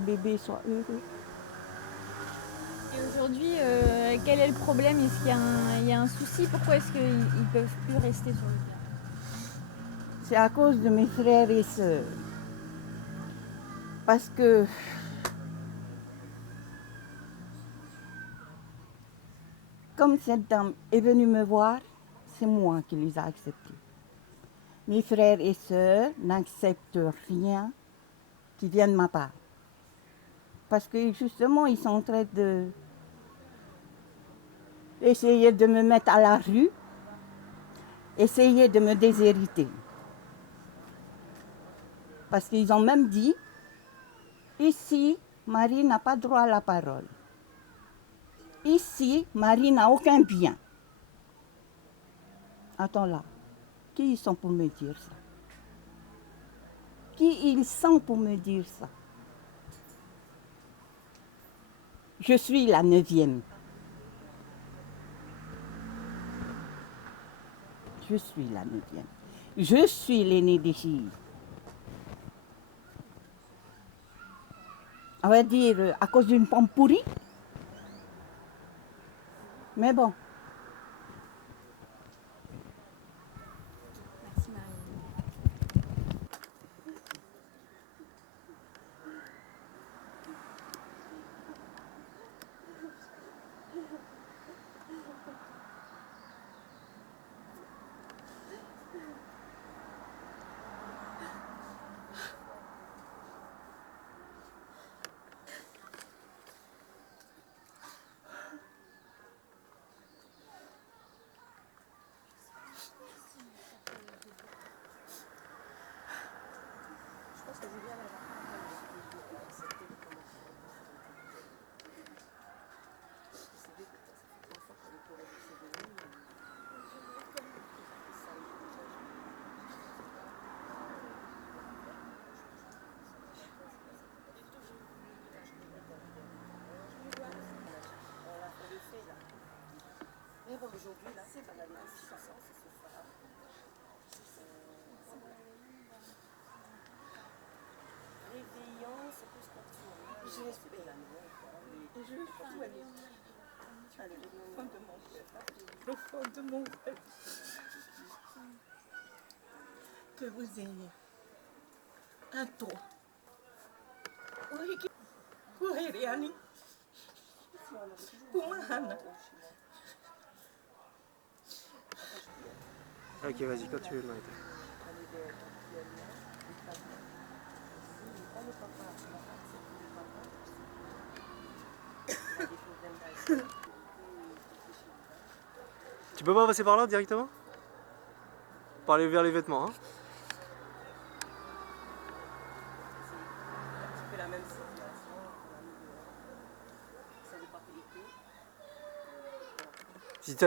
Les bébés soient heureux. Et aujourd'hui, quel est le problème? Est-ce qu'il y a un souci? Pourquoi est-ce qu'ils ne peuvent plus rester sur le terrain? C'est à cause de mes frères et sœurs. Parce que comme cette dame est venue me voir, c'est moi qui les ai acceptés. Mes frères et sœurs n'acceptent rien qui vient de ma part. Parce que justement, ils sont en train d'essayer de me mettre à la rue, essayer de me déshériter. Parce qu'ils ont même dit, ici, Marie n'a pas droit à la parole. Ici, Marie n'a aucun bien. Attends là, qui ils sont pour me dire ça? Qui ils sont pour me dire ça? Je suis la 9e. Je suis la 9e. Je suis l'aînée des filles. On va dire à cause d'une pomme pourrie. Mais bon. Merci Marie. Mais bon, aujourd'hui, là, c'est pas la même situation, c'est ce soir. Réveillant, c'est plus quand tu j'espère la nuit. Je le fais. Allez, le fond de mon cœur. Le fond de mon cœur. Que vous ayez un toit. Oui, pour Ariane. Pour Mahana. Ok, vas-y, quand tu veux, Maïté. Tu peux pas passer par là directement? Pour aller vers les vêtements, hein? La même situation. Ça n'est pas pété. Si t'as-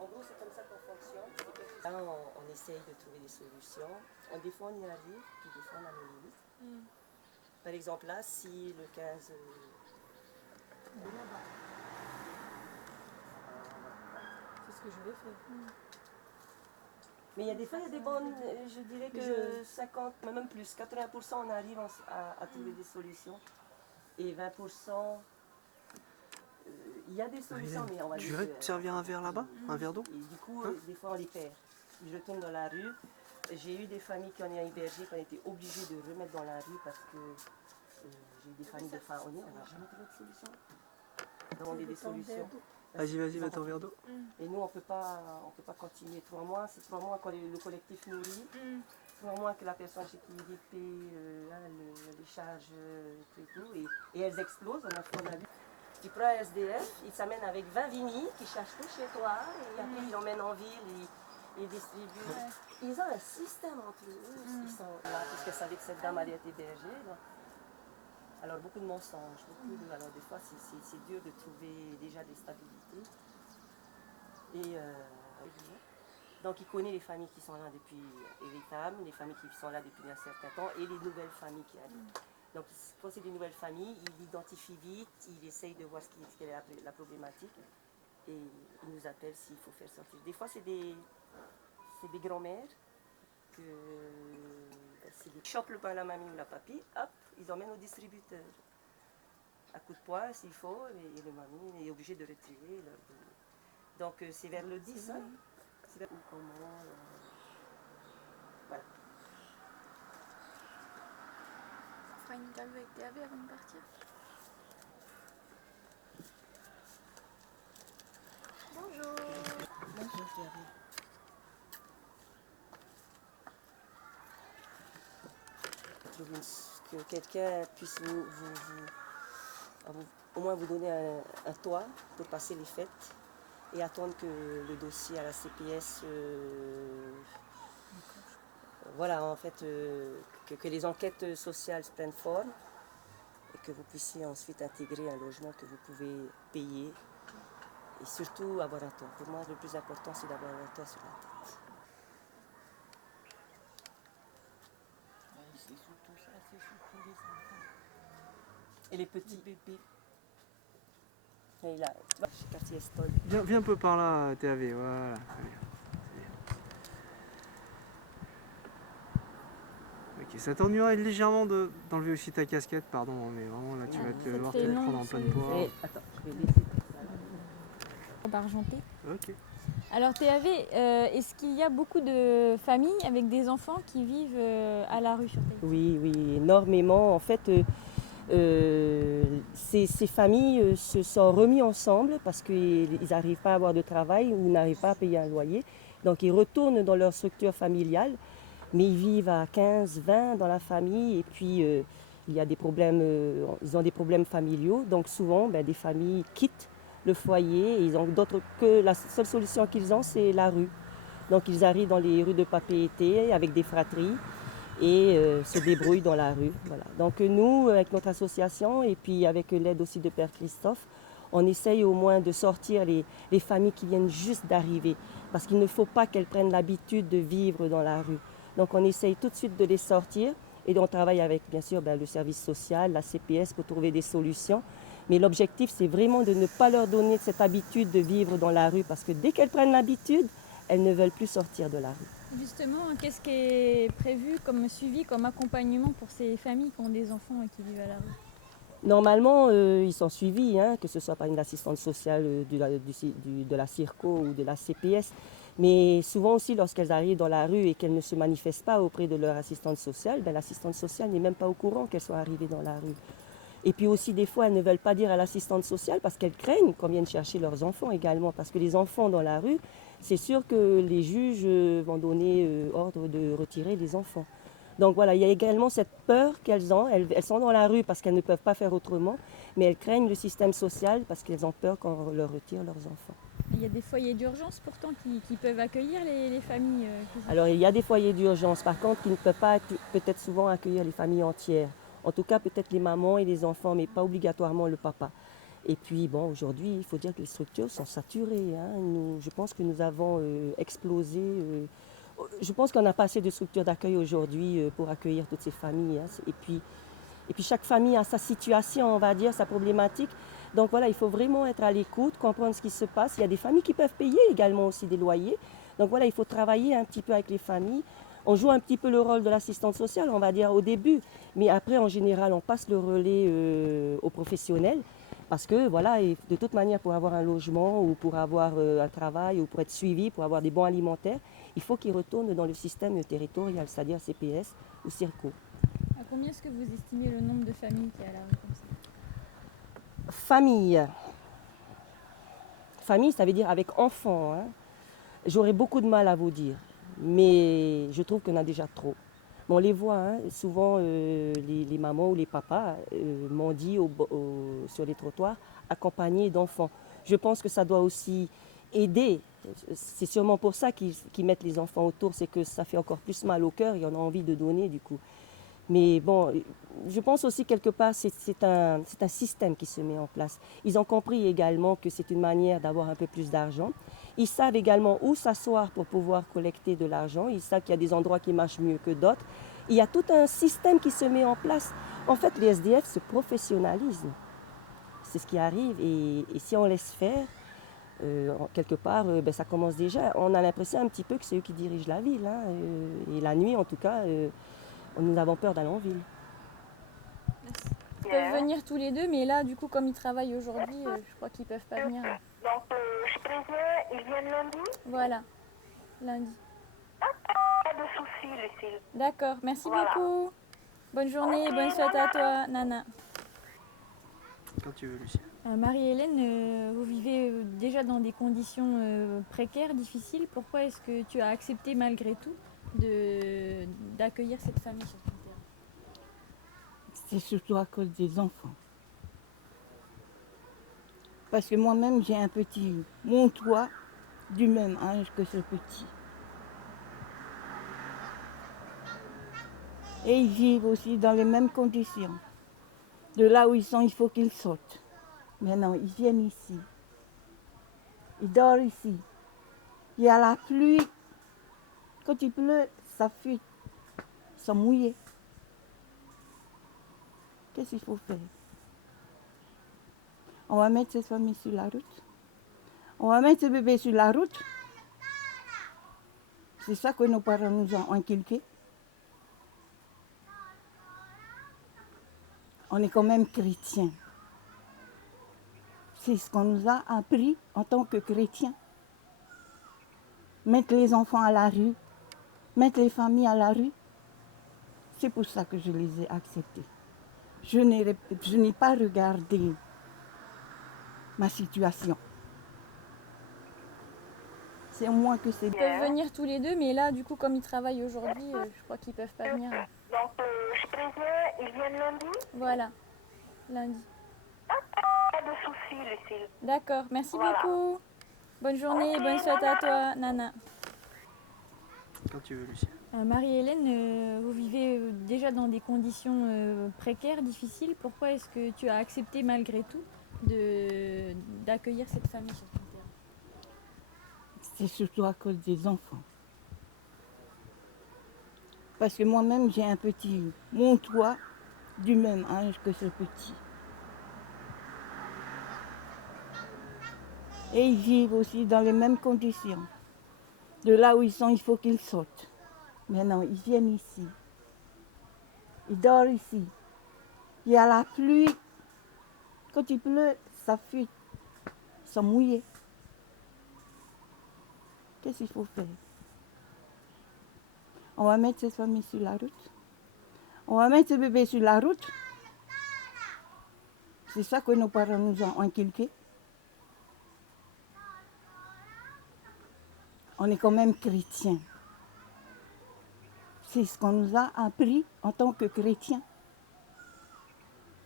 En gros, c'est comme ça qu'on fonctionne. Là, on essaye de trouver des solutions. Des fois, on y arrive, puis des fois, on a les limites. Par exemple, là, si le 15... c'est ce que je vais faire. Mais il y a des fois, il y a des bonnes, je dirais que 50, même plus, 80%, on arrive à trouver des solutions. Et 20%, il y a des solutions, mais on va Tu dire voudrais que, te servir un verre là-bas? Un verre d'eau? et du coup, des fois, on les perd. Je retourne dans la rue. J'ai eu des familles qui ont été hébergées, qui ont été obligées de remettre dans la rue parce que j'ai eu des familles de Faronnier, on n'a jamais trouvé de solution. Demander des solutions. Vas-y, vas-y, mets ton verre d'eau. Et nous, on peut pas continuer 3 mois. C'est 3 mois que le collectif nourrit. 3 mois que la personne chez qui il paie les charges et tout. Et elles explosent, on a vu. Tu prends un SDF, il s'amène avec 20 vinis qui cherchent tout chez toi. Et après, il l'emmène en ville, il distribue. Ouais. Ils ont un système entre eux. Ils sont là, puisqu'ils savaient que cette dame allait être hébergée. Donc. Alors beaucoup de mensonges, alors des fois c'est dur de trouver déjà des stabilités. Et donc il connaît les familles qui sont là depuis héritable, les familles qui sont là depuis un certain temps et les nouvelles familles qui arrivent. Donc quand c'est des nouvelles familles, il identifie vite, il essaye de voir quelle est la problématique et il nous appelle s'il faut faire sortir. Des fois c'est des grands-mères s'ils chopent le pain à la mamie ou la papy, hop, ils emmènent au distributeur. À coup de poing s'il faut, et le mamie est obligé de retirer. Donc c'est vers le 10, hein. C'est vers comment, voilà. On fera une interview avec TAV avant de partir. Bonjour. Bonjour, TAV. Que quelqu'un puisse au moins vous donner un toit pour passer les fêtes et attendre que le dossier à la CPS, voilà, en fait, que les enquêtes sociales prennent forme et que vous puissiez ensuite intégrer un logement que vous pouvez payer et surtout avoir un toit. Pour moi, le plus important, c'est d'avoir un toit sur la tête. C'est surtout ça, c'est surtout les enfants. Et les petits bébés. Et là, tu vois, chez quartier Estol. Viens un peu par là, TAV, voilà. C'est bien. Ok, ça t'ennuierait légèrement d'enlever aussi ta casquette, pardon, mais vraiment là tu vas te voir te fait long, prendre en pleine c'est- poire. Attends, je vais laisser ça là. D'argenté. Ok. Alors TAV, est-ce qu'il y a beaucoup de familles avec des enfants qui vivent à la rue sur Tahiti? Oui, oui, énormément. En fait, ces familles se sont remis ensemble parce qu'ils n'arrivent pas à avoir de travail ou n'arrivent pas à payer un loyer. Donc ils retournent dans leur structure familiale, mais ils vivent à 15, 20 dans la famille et puis il y a des problèmes, ils ont des problèmes familiaux. Donc souvent, des familles quittent le foyer et ils ont d'autres que la seule solution qu'ils ont, c'est la rue. Donc ils arrivent dans les rues de Papeete avec des fratries et se débrouillent dans la rue. Voilà. Donc nous, avec notre association et puis avec l'aide aussi de Père Christophe, on essaye au moins de sortir les familles qui viennent juste d'arriver parce qu'il ne faut pas qu'elles prennent l'habitude de vivre dans la rue. Donc on essaye tout de suite de les sortir et on travaille avec bien sûr le service social, la CPS pour trouver des solutions. Mais l'objectif c'est vraiment de ne pas leur donner cette habitude de vivre dans la rue parce que dès qu'elles prennent l'habitude, elles ne veulent plus sortir de la rue. Justement, qu'est-ce qui est prévu comme suivi, comme accompagnement pour ces familles qui ont des enfants et qui vivent à la rue? Normalement, ils sont suivis, hein, que ce soit par une assistante sociale de la CIRCO ou de la CPS. Mais souvent aussi, lorsqu'elles arrivent dans la rue et qu'elles ne se manifestent pas auprès de leur assistante sociale, l'assistante sociale n'est même pas au courant qu'elles soient arrivées dans la rue. Et puis aussi, des fois, elles ne veulent pas dire à l'assistante sociale parce qu'elles craignent qu'on vienne chercher leurs enfants également. Parce que les enfants dans la rue, c'est sûr que les juges vont donner ordre de retirer les enfants. Donc voilà, il y a également cette peur qu'elles ont. Elles sont dans la rue parce qu'elles ne peuvent pas faire autrement, mais elles craignent le système social parce qu'elles ont peur qu'on leur retire leurs enfants. Il y a des foyers d'urgence pourtant qui peuvent accueillir les familles. Alors il y a des foyers d'urgence, par contre, qui ne peuvent pas peut-être souvent accueillir les familles entières. En tout cas, peut-être les mamans et les enfants, mais pas obligatoirement le papa. Et puis, bon, aujourd'hui, il faut dire que les structures sont saturées. Hein. Je pense que nous avons explosé. Je pense qu'on n'a pas assez de structures d'accueil aujourd'hui pour accueillir toutes ces familles. Hein. Et puis, chaque famille a sa situation, on va dire, sa problématique. Donc voilà, il faut vraiment être à l'écoute, comprendre ce qui se passe. Il y a des familles qui peuvent payer également aussi des loyers. Donc voilà, il faut travailler un petit peu avec les familles. On joue un petit peu le rôle de l'assistante sociale, on va dire, au début. Mais après, en général, on passe le relais aux professionnels. Parce que, voilà, et de toute manière, pour avoir un logement ou pour avoir un travail ou pour être suivi, pour avoir des bons alimentaires, il faut qu'ils retournent dans le système territorial, c'est-à-dire CPS ou CIRCO. À combien est-ce que vous estimez le nombre de familles qui est à la rue comme ça? Famille. Famille, ça veut dire avec enfants. Hein. J'aurais beaucoup de mal à vous dire, mais je trouve qu'on a déjà trop. Mais on les voit, hein, souvent les mamans ou les papas mendient sur les trottoirs, accompagnés d'enfants. Je pense que ça doit aussi aider. C'est sûrement pour ça qu'ils mettent les enfants autour, c'est que ça fait encore plus mal au cœur et on a envie de donner du coup. Mais bon, je pense aussi quelque part c'est un système qui se met en place. Ils ont compris également que c'est une manière d'avoir un peu plus d'argent. Ils savent également où s'asseoir pour pouvoir collecter de l'argent. Ils savent qu'il y a des endroits qui marchent mieux que d'autres. Il y a tout un système qui se met en place. En fait, les SDF se professionnalisent. C'est ce qui arrive. Et si on laisse faire, quelque part, ça commence déjà. On a l'impression un petit peu que c'est eux qui dirigent la ville. Hein. Et la nuit, en tout cas, nous avons peur d'aller en ville. Ils peuvent venir tous les deux, mais là, du coup, comme ils travaillent aujourd'hui, je crois qu'ils peuvent pas venir. Donc, je préviens, ils viennent lundi? Voilà, lundi. Pas de soucis, Lucille. D'accord, merci Voilà. beaucoup. Bonne journée, bonne soirée à toi, Nana. Quand tu veux, Lucie. Marie-Hélène, vous vivez déjà dans des conditions précaires, difficiles. Pourquoi est-ce que tu as accepté malgré tout d'accueillir cette famille sur ton terrain? C'est surtout à cause des enfants. Parce que moi-même, j'ai un petit, mon toit, du même âge que ce petit. Et ils vivent aussi dans les mêmes conditions. De là où ils sont, il faut qu'ils sortent. Mais non, ils viennent ici. Ils dorment ici. Il y a la pluie. Quand il pleut, ça fuit. Ils sont mouillés. Qu'est-ce qu'il faut faire? On va mettre cette famille sur la route. On va mettre ce bébé sur la route. C'est ça que nos parents nous ont inculqué. On est quand même chrétiens. C'est ce qu'on nous a appris en tant que chrétiens. Mettre les enfants à la rue, mettre les familles à la rue. C'est pour ça que je les ai acceptés. Je n'ai pas regardé ma situation. C'est moi que c'est. Ils peuvent venir tous les deux, mais là, du coup, comme ils travaillent aujourd'hui, je crois qu'ils peuvent pas venir. Donc, je préviens, ils viennent lundi? Voilà, lundi. Pas de soucis, Lucille. D'accord, merci Voilà. beaucoup. Bonne journée, bonne soirée à toi, Nana. Quand tu veux, Lucie. Marie-Hélène, vous vivez déjà dans des conditions précaires, difficiles. Pourquoi est-ce que tu as accepté malgré tout d'accueillir cette famille sur ton terrain? C'est surtout à cause des enfants. Parce que moi-même, j'ai un petit, mon toit, du même âge que ce petit. Et ils vivent aussi dans les mêmes conditions. De là où ils sont, il faut qu'ils sortent. Mais non, ils viennent ici. Ils dorment ici. Il y a la pluie. Quand il pleut, ça fuit. Ils sont mouillés. Qu'est-ce qu'il faut faire? On va mettre cette famille sur la route. On va mettre ce bébé sur la route. C'est ça que nos parents nous ont inculqué. On est quand même chrétiens. C'est ce qu'on nous a appris en tant que chrétiens.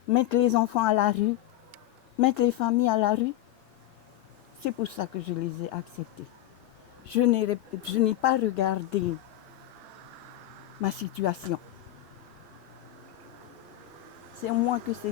Mettre les enfants à la rue, mettre les familles à la rue. C'est pour ça que je les ai acceptés. Je n'ai pas regardé ma situation. C'est moi que c'est